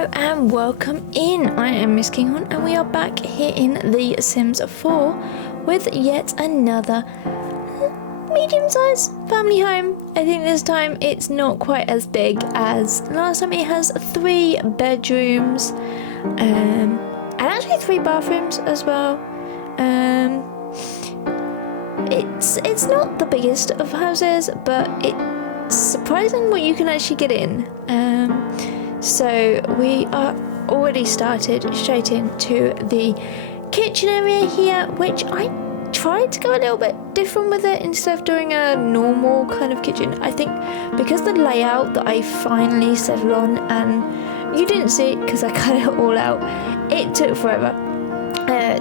Hello and welcome in. I am MissKinghorn and we are back here in The Sims 4 with yet another medium-sized family home. I think this time it's not quite as big as last time. It has 3 bedrooms and actually 3 bathrooms as well. It's not the biggest of houses, but it's surprising what you can actually get in. So we are already started straight into the kitchen area here, which I tried to go a little bit different with it instead of doing a normal kind of kitchen. I think because the layout that I finally settled on, and you didn't see it because I cut it all out, it took forever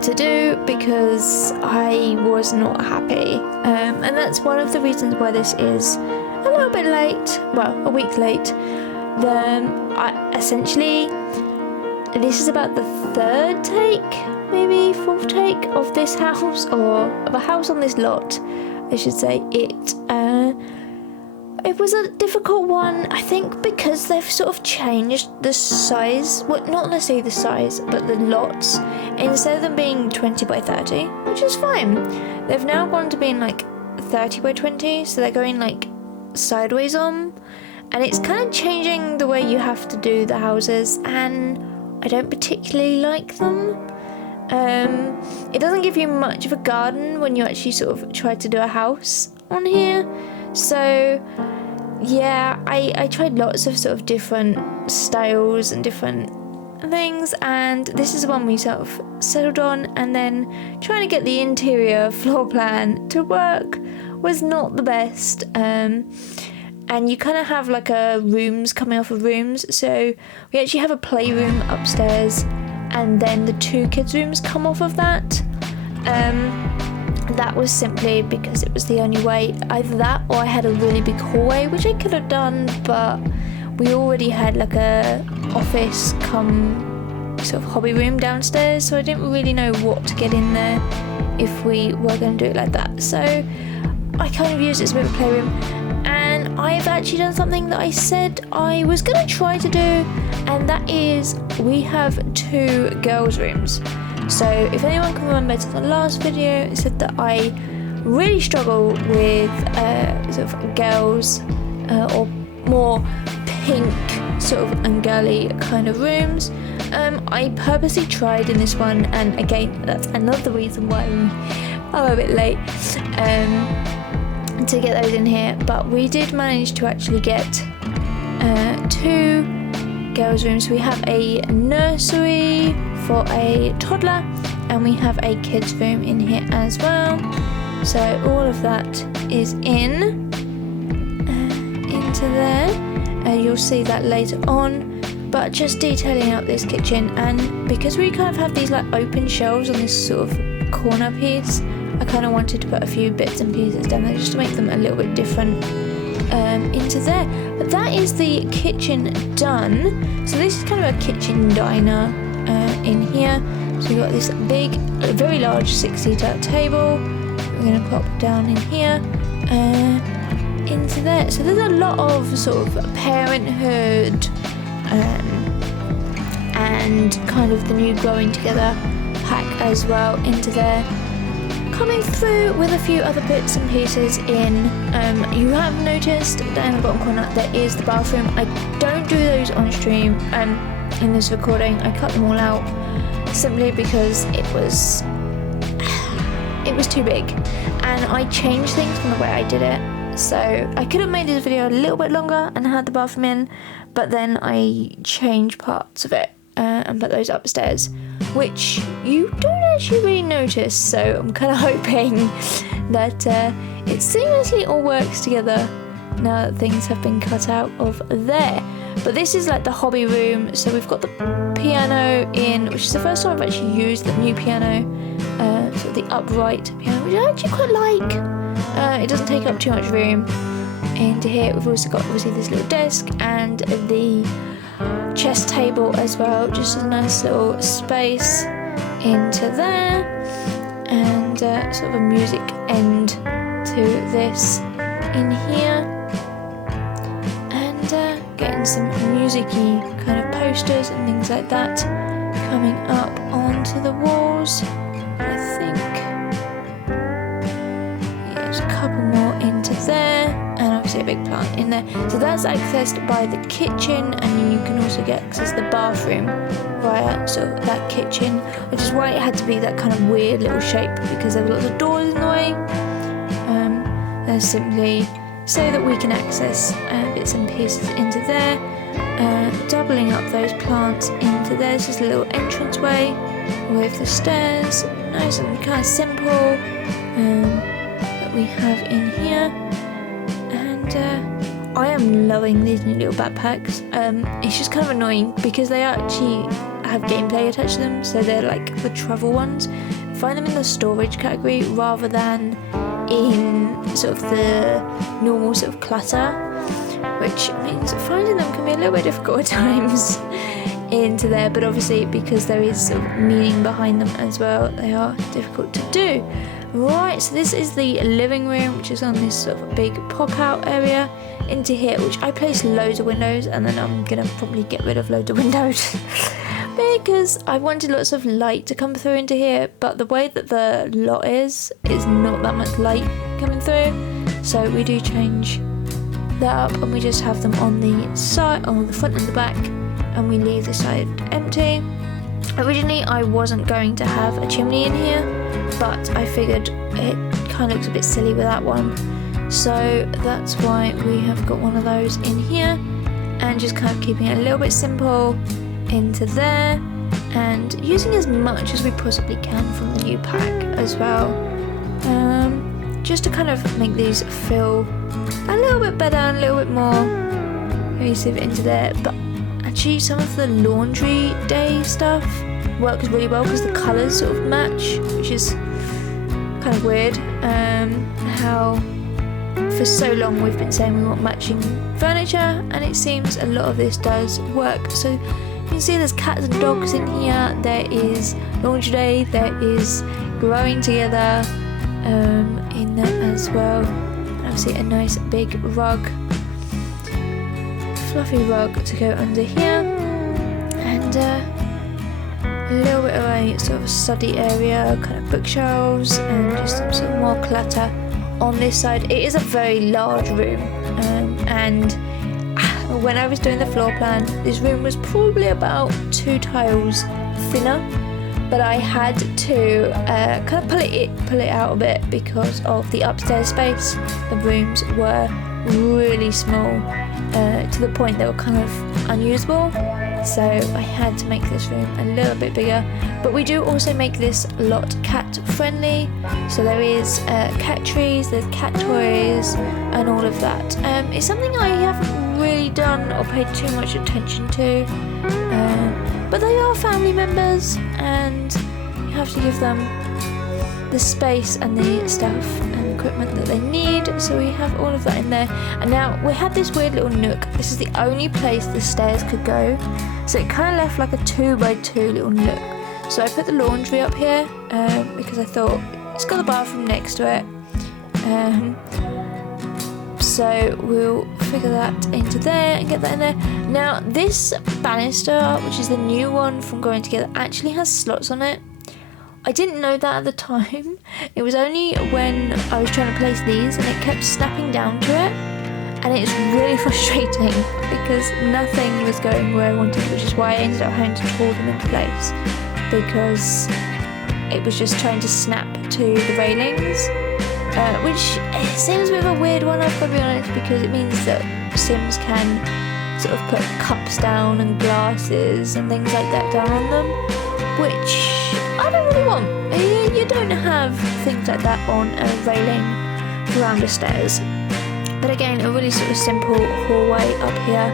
to do because I was not happy, and that's one of the reasons why this is a little bit late, well, a week late. Essentially, this is about the 3rd take, maybe 4th take of this house, or of a house on this lot, I should say. It was a difficult one, I think, because they've sort of changed the size, well, not necessarily the size, but the lots. Instead of them being 20 by 30, which is fine, they've now gone to being like 30 by 20, so they're going like sideways on. And it's kind of changing the way you have to do the houses, and I don't particularly like them. It doesn't give you much of a garden when you actually sort of try to do a house on here. So yeah, I tried lots of sort of different styles and different things, and this is the one we sort of settled on, and then trying to get the interior floor plan to work was not the best. And you kind of have like a rooms coming off of rooms, so we actually have a playroom upstairs, and then the 2 kids' rooms come off of that. That was simply because it was the only way, either that or I had a really big hallway, which I could have done, but we already had like a office come sort of hobby room downstairs, so I didn't really know what to get in there if we were going to do it like that. So I kind of used it as a bit of a playroom. And I've actually done something that I said I was going to try to do, and that is we have 2 girls' rooms. So if anyone can remember to the last video, it said that I really struggle with sort of girls or more pink sort of and girly kind of rooms. I purposely tried in this one, and again, that's another reason why I'm a bit late. To get those in here, but we did manage to actually get 2 girls' rooms. We have a nursery for a toddler, and we have a kids' room in here as well. So all of that is into there. You'll see that later on, but just detailing out this kitchen, and because we kind of have these like open shelves on this sort of corner piece, I kind of wanted to put a few bits and pieces down there just to make them a little bit different into there. But that is the kitchen done. So this is kind of a kitchen diner in here. So we've got this big, very large 6-seater table. We're going to pop down in here into there. So there's a lot of sort of parenthood and kind of the new growing together pack as well into there. Coming through with a few other bits and pieces in. You have noticed down in the bottom corner there is the bathroom. I don't do those on stream in this recording. I cut them all out simply because it was too big, and I changed things from the way I did it. So I could have made this video a little bit longer and had the bathroom in, but then I changed parts of it and put those upstairs, which you don't actually really notice. So I'm kind of hoping that it seamlessly all works together now that things have been cut out of there. But this is like the hobby room, so we've got the piano in, which is the first time I've actually used the new piano, sort of the upright piano, which I actually quite like. It doesn't take up too much room into here. We've also got obviously this little desk and the chess table as well, just a nice little space into there, and sort of a music end to this in here, and getting some music-y kind of posters and things like that coming up onto the walls. I think there's a couple more into there, and obviously a big plant in there. So that's accessed by the kitchen, and then you can also get access to the bathroom via sort of that kitchen, which is why it had to be that kind of weird little shape, because there were lots of doors in the way. There's simply so that we can access bits and pieces into there, doubling up those plants into there. This is a little entranceway with the stairs, nice and kind of simple, that we have in here. And I am loving these new little backpacks. It's just kind of annoying because they actually have gameplay attached to them, so they're like the travel ones. I find them in the storage category rather than in sort of the normal sort of clutter, which means finding them can be a little bit difficult at times into there, but obviously because there is sort of meaning behind them as well, they are difficult to do. Right, so this is the living room, which is on this sort of big pop-out area into here, which I placed loads of windows, and then I'm gonna probably get rid of loads of windows because I wanted lots of light to come through into here, but the way that the lot is not that much light coming through, so we do change that up and we just have them on the side, on the front and the back, and we leave the side empty. Originally I wasn't going to have a chimney in here, but I figured it kind of looks a bit silly with that one, so that's why we have got one of those in here, and just kind of keeping it a little bit simple into there, and using as much as we possibly can from the new pack as well, just to kind of make these feel a little bit better and a little bit more cohesive into there. But actually some of the laundry day stuff works really well because the colours sort of match, which is kind of weird. How for so long we've been saying we want matching furniture, and it seems a lot of this does work. So you can see there's cats and dogs in here, there is laundry day, there is growing together in there as well. And obviously a nice big rug, fluffy rug to go under here, and a little bit of a sort of study area, kind of bookshelves, and just some sort of more clutter on this side. It is a very large room, and when I was doing the floor plan, this room was probably about 2 tiles thinner, but I had to kind of pull it out a bit because of the upstairs space. The rooms were really small, to the point they were kind of unusable, so I had to make this room a little bit bigger. But we do also make this lot cat friendly, so there is cat trees, there's cat toys and all of that. It's something I haven't really done or paid too much attention to, but they are family members and you have to give them the space and the stuff and equipment that they need, so we have all of that in there. And now we had this weird little nook. This is the only place the stairs could go, so it kind of left like a 2x2 little nook. So I put the laundry up here because I thought it's got the bathroom next to it, so we'll figure that into there and get that in there. Now this banister, which is the new one from Growing Together, actually has slots on it. I didn't know that at the time. It was only when I was trying to place these and it kept snapping down to it, and it's really frustrating because nothing was going where I wanted, which is why I ended up having to pull them into place, because it was just trying to snap to the railings, which seems a bit of a weird one, I've got to be honest, because it means that Sims can sort of put cups down and glasses and things like that down on them, which I don't really want. You don't have things like that on a railing around the stairs. But again, a really sort of simple hallway up here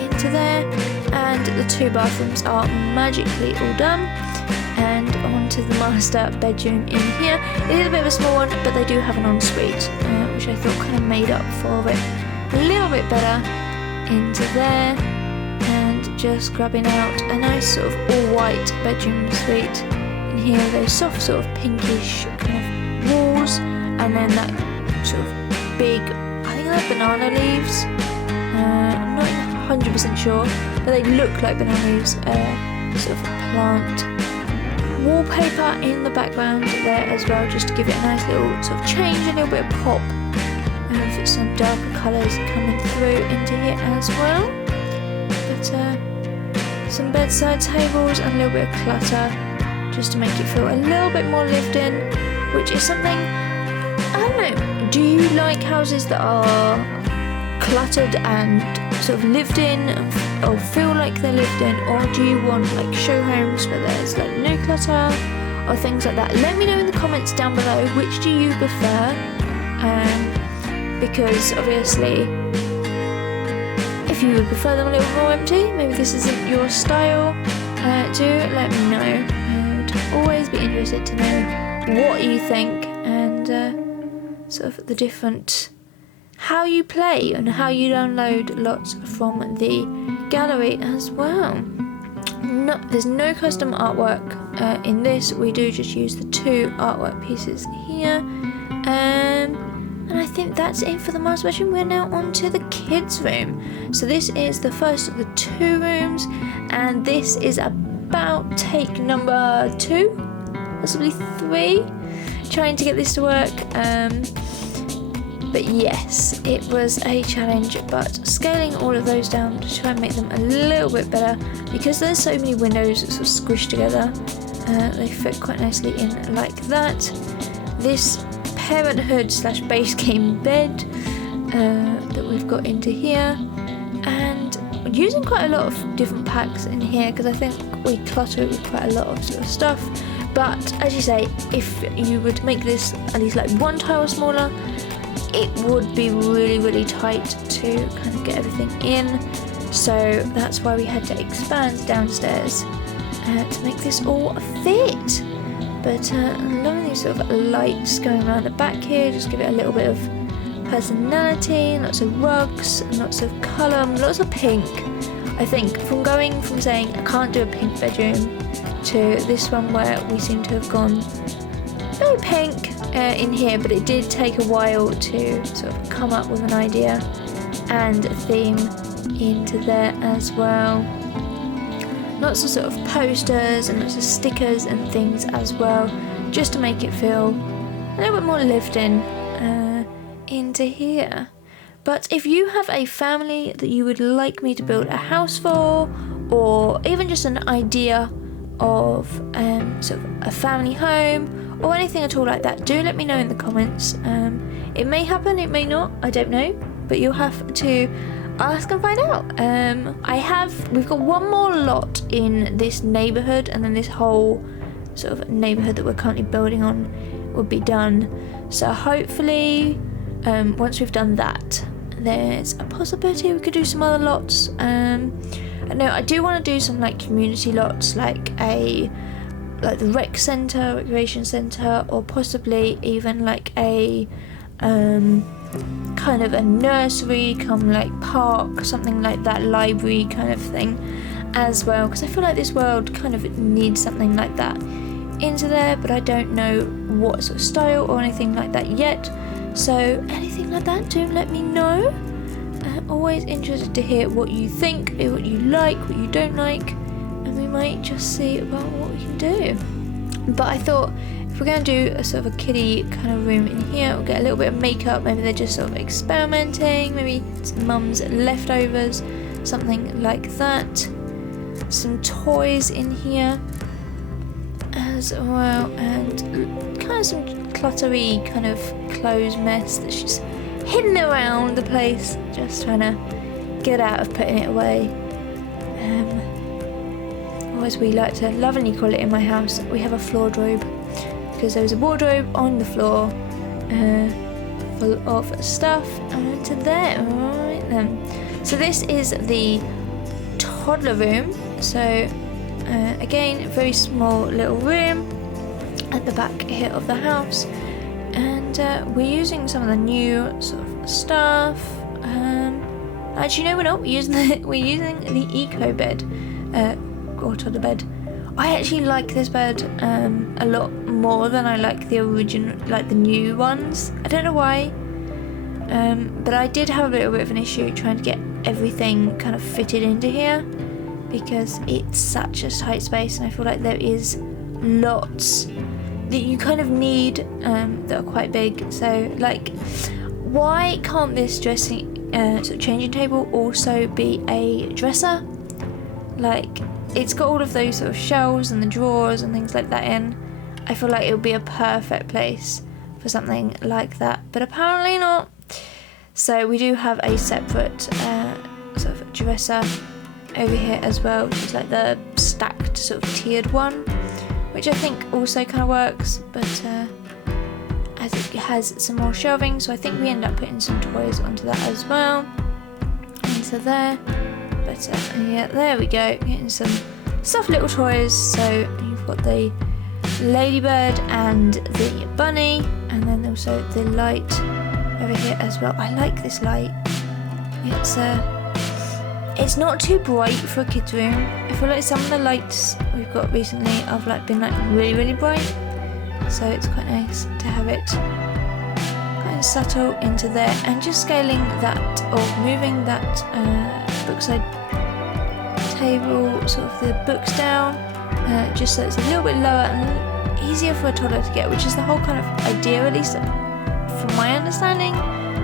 into there, and the 2 bathrooms are magically all done. And onto the master bedroom in here. It is a bit of a small one, but they do have an ensuite, which I thought kind of made up for it a little bit better into there. And just grabbing out a nice sort of all-white bedroom suite in here. Those soft sort of pinkish kind of walls, and then that sort of big, I think they're banana leaves. I'm not 100% sure, but they look like banana leaves, sort of plant wallpaper in the background there as well, just to give it a nice little sort of change, a little bit of pop, and for some darker colours coming through into here as well. But some bedside tables and a little bit of clutter, just to make it feel a little bit more lived in, which is something, I don't know, do you like houses that are cluttered and sort of lived in, or feel like they're lived in, or do you want like show homes where there's like no clutter or things like that? Let me know in the comments down below, which do you prefer, because obviously if you would prefer them a little more empty, maybe this isn't your style, do let me know. I would always be interested to know what you think, and sort of the different, how you play and how you download lots from the gallery as well. There's no custom artwork in this, we do just use the 2 artwork pieces here, and I think that's it for the master bedroom. We're now on to the kids room. So this is the first of the 2 rooms, and this is about take number 2, possibly 3, trying to get this to work. But yes, it was a challenge, but scaling all of those down to try and make them a little bit better, because there's so many windows that sort of squished together, they fit quite nicely in like that. This parenthood / base game bed that we've got into here, and using quite a lot of different packs in here, because I think we clutter it with quite a lot of sort of stuff. But as you say, if you would make this at least like 1 tile smaller, it would be really, really tight to kind of get everything in. So that's why we had to expand downstairs to make this all fit. But I'm loving these sort of lights going around the back here, just give it a little bit of personality, lots of rugs, lots of colour, lots of pink. I think from going from saying I can't do a pink bedroom to this one where we seem to have gone very pink in here, but it did take a while to sort of come up with an idea and a theme into there as well. Lots of sort of posters and lots of stickers and things as well, just to make it feel a little bit more lived in into here. But if you have a family that you would like me to build a house for, or even just an idea of sort of a family home or anything at all like that, do let me know in the comments. It may happen, it may not, I don't know, but you'll have to ask and find out. We've got one more lot in this neighbourhood, and then this whole sort of neighbourhood that we're currently building on will be done. So hopefully once we've done that, there's a possibility we could do some other lots. I do want to do some like community lots, like the rec centre, recreation centre, or possibly even like a kind of a nursery come like park, something like that, library kind of thing as well, because I feel like this world kind of needs something like that into there, but I don't know what sort of style or anything like that yet. So anything like that, do let me know. I'm always interested to hear what you think, what you like, what you don't like, and we might just see about what we can do. But I thought if we're going to do a sort of a kiddie kind of room in here, we'll get a little bit of makeup, maybe they're just sort of experimenting, maybe it's mum's leftovers, something like that. Some toys in here as well, and kind of some cluttery kind of clothes mess that's just hidden around the place, just trying to get out of putting it away. Or as we like to lovingly call it in my house, we have a floordrobe, because there was a wardrobe on the floor full of stuff to there. Alright then. So this is the toddler room. So again, a very small little room at the back here of the house, and we're using some of the new sort of stuff. Actually, no, we're not. We're using the eco bed or toddler bed. I actually like this bed a lot more than I like the original, like the new ones. I don't know why, but I did have a little bit of an issue trying to get everything kind of fitted into here, because it's such a tight space, and I feel like there is lots that you kind of need that are quite big. So like, why can't this dressing sort of changing table also be a dresser? Like, it's got all of those sort of shelves and the drawers and things like that in. I feel like it would be a perfect place for something like that, but apparently not. So we do have a separate sort of dresser over here as well, which is like the stacked sort of tiered one, which I think also kind of works, but as it has some more shelving, so I think we end up putting some toys onto that as well, into there. But yeah, there we go, getting some soft little toys. So you've got the ladybird and the bunny, and then also the light over here as well. I like this light. It's not too bright for a kid's room. I feel like some of the lights we've got recently have like been like really, really bright, so it's quite nice to have it kind of subtle into there, and just scaling that, or moving that bookside table, sort of the books down, just so it's a little bit lower and easier for a toddler to get, which is the whole kind of idea, at least from my understanding,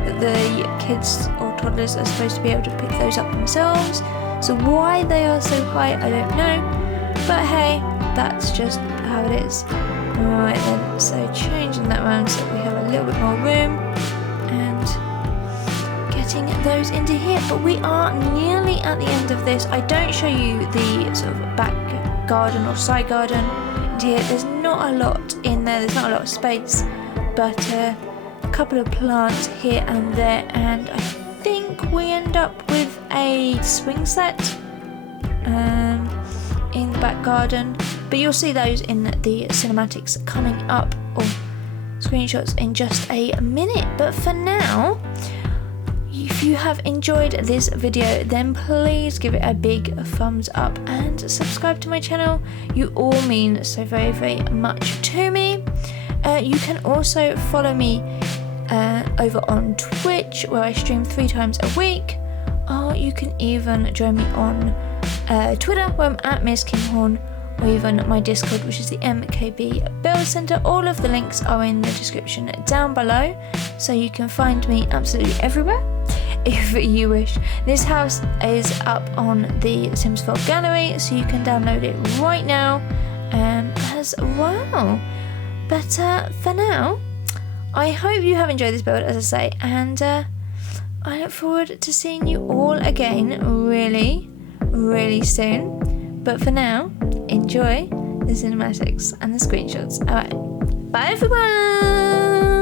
that the kids or toddlers are supposed to be able to pick those up themselves. So why they are so high, I don't know, but hey, that's just how it is. Alright then, so changing that around so we have a little bit more room, and getting those into here. But we are nearly at the end of this. I don't show you the sort of back garden or side garden into here. There's not a lot in there, there's not a lot of space, but a couple of plants here and there, and I think we end up with a swing set in the back garden, but you'll see those in the cinematics coming up, or screenshots, in just a minute. But for now, if you have enjoyed this video, then please give it a big thumbs up and subscribe to my channel. You all mean so very, very much to me. You can also follow me over on Twitch, where I stream 3 times a week, or you can even join me on Twitter, where I'm at MissKinghorn, or even my Discord, which is the MKB Build Center. All of the links are in the description down below, so you can find me absolutely everywhere if you wish. This house is up on the Sims 4 gallery, so you can download it right now as well. But for now, I hope you have enjoyed this build, as I say, and I look forward to seeing you all again really, really soon. But for now, enjoy the cinematics and the screenshots. Alright, bye everyone!